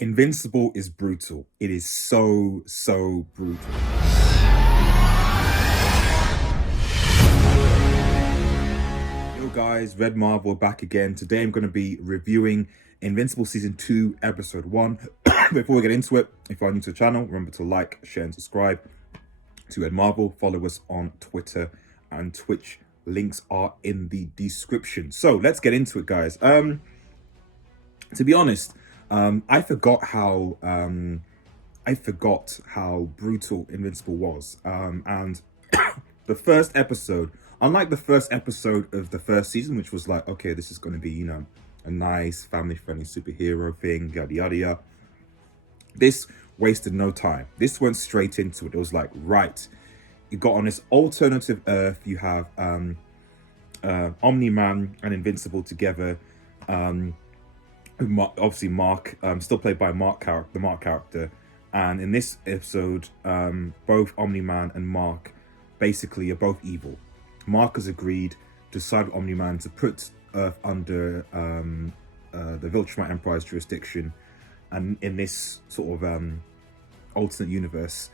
Invincible is brutal. It is so brutal. Yo guys, Red Marvel back again. Today I'm going to be reviewing Invincible Season 2, Episode 1. Before we get into it, if you're new to the channel, remember to like, share and subscribe to Red Marvel. Follow us on Twitter and Twitch. Links are in the description. So let's get into it, guys. To be honest, I forgot how brutal Invincible was. And the first episode, unlike the first episode of the first season, which was like, okay, this is going to be, you know, a nice family-friendly superhero thing, yada yada yada. This wasted no time. This went straight into it. It was like, right, you got on this alternative Earth. You have Omni-Man and Invincible together. Obviously Mark, still played by the Mark character, and in this episode, both Omni-Man and Mark basically are both evil. Mark has agreed to side with Omni-Man to put Earth under the Viltrumite Empire's jurisdiction, and in this sort of alternate universe,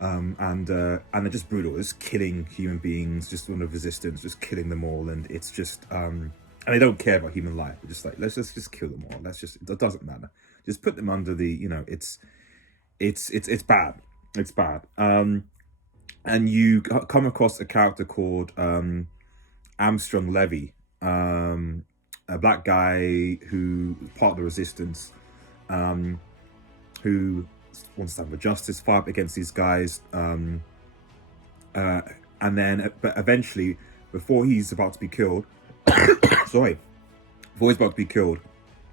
and they're just brutal. It's killing human beings, just on the resistance, just killing them all, and it's just and they don't care about human life. They're just like, let's just kill them all. It doesn't matter. Just put them under the, you know, it's bad. It's bad. And you come across a character called angstrom Levy, a black guy who part of the resistance, who wants to have a justice fight against these guys. And then, but eventually, before he's about to be killed, before he's about to be killed,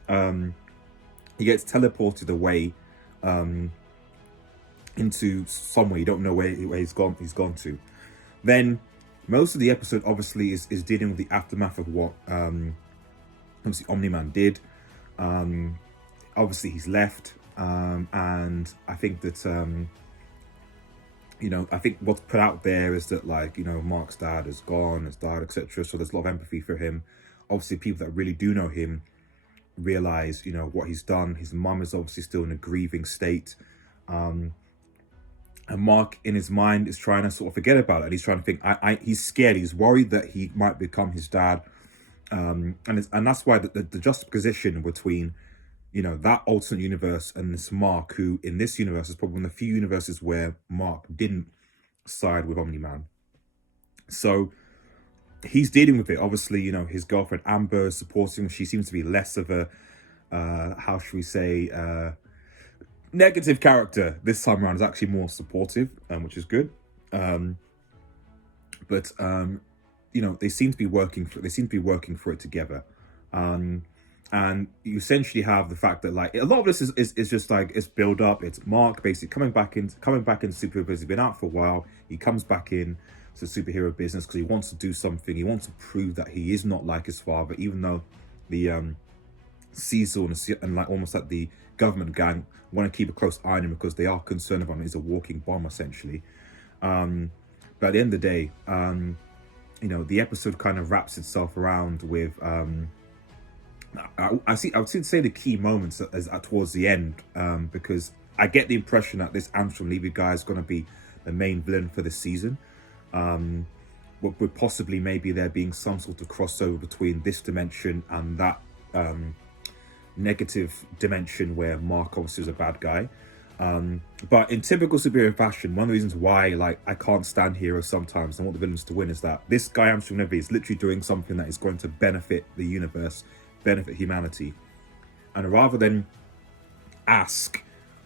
he gets teleported away into somewhere. You don't know where he's gone to. Then most of the episode obviously is dealing with the aftermath of what obviously Omni-Man did. Obviously he's left, and I think that you know, I think what's put out there is that, like, you know, Mark's dad has died, etc. So there's a lot of empathy for him. Obviously, people that really do know him realize, you know, what he's done. His mum is obviously still in a grieving state. And Mark, in his mind, is trying to sort of forget about it. And he's trying to think, he's scared. He's worried that he might become his dad. And that's why the juxtaposition between, you know, that alternate universe and this Mark, who in this universe is probably one of the few universes where Mark didn't side with Omni-Man. So he's dealing with it. Obviously, you know, his girlfriend Amber is supporting him. She seems to be less of a, how should we say, negative character this time around. Is actually more supportive, which is good. But you know, they seem to be working for it together. And you essentially have the fact that, like, a lot of this is just like, it's build up. It's Mark basically coming back in superhero business. He's been out for a while. He comes back in to superhero business because he wants to do something. He wants to prove that he is not like his father, even though the Cecil and like almost like the government gang want to keep a close eye on him because they are concerned about him. He's a walking bomb essentially. But at the end of the day, you know, the episode kind of wraps itself around with I would say the key moments as towards the end, because I get the impression that this angstrom Levy guy is going to be the main villain for this season. With possibly maybe there being some sort of crossover between this dimension and that negative dimension where Mark obviously is a bad guy. But in typical superhero fashion, one of the reasons why, like, I can't stand heroes sometimes and want the villains to win is that this guy angstrom Levy is literally doing something that is going to benefit the universe, benefit humanity. And rather than ask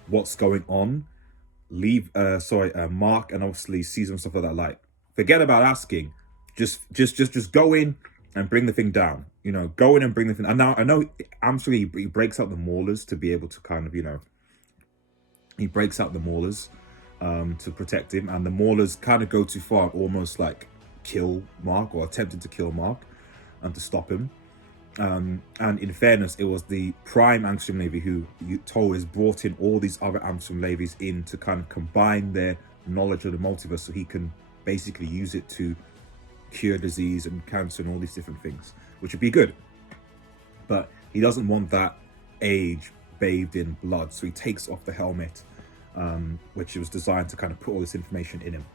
what's going on, Mark and obviously Caesar and stuff like that, like, forget about asking. Just go in and bring the thing down. You know, go in and bring the thing. And now I know absolutely he breaks out the maulers to be able to kind of, you know, he breaks out the maulers to protect him, and the maulers kind of go too far and almost like kill Mark, or attempted to kill Mark, and to stop him. And in fairness, it was the prime angstrom Levy who has brought in all these other angstrom Levies in to kind of combine their knowledge of the multiverse so he can basically use it to cure disease and cancer and all these different things, which would be good. But he doesn't want that age bathed in blood. So he takes off the helmet, which was designed to kind of put all this information in him.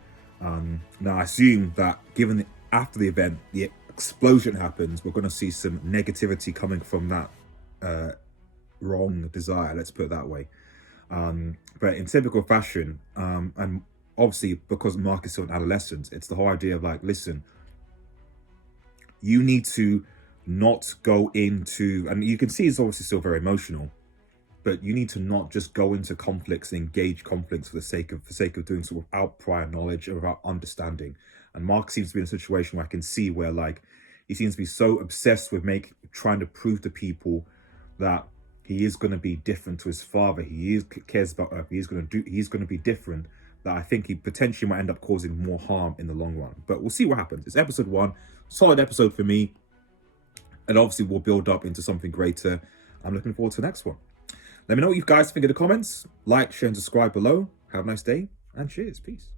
Now I assume that given after the event, the explosion happens, we're going to see some negativity coming from that wrong desire, let's put it that way. But in typical fashion, and obviously because Mark is still an adolescent, it's the whole idea of like, listen, you need to not go into, and you can see it's obviously still very emotional, but you need to not just go into conflicts and engage conflicts for the sake of doing so without prior knowledge or without understanding. And Mark seems to be in a situation where I can see where like he seems to be so obsessed with trying to prove to people that he is going to be different to his father. He cares about Earth. He's going to be different, that I think he potentially might end up causing more harm in the long run. But we'll see what happens. It's episode 1, solid episode for me. And obviously we'll build up into something greater. I'm looking forward to the next one. Let me know what you guys think in the comments. Like, share, and subscribe below. Have a nice day, and cheers. Peace.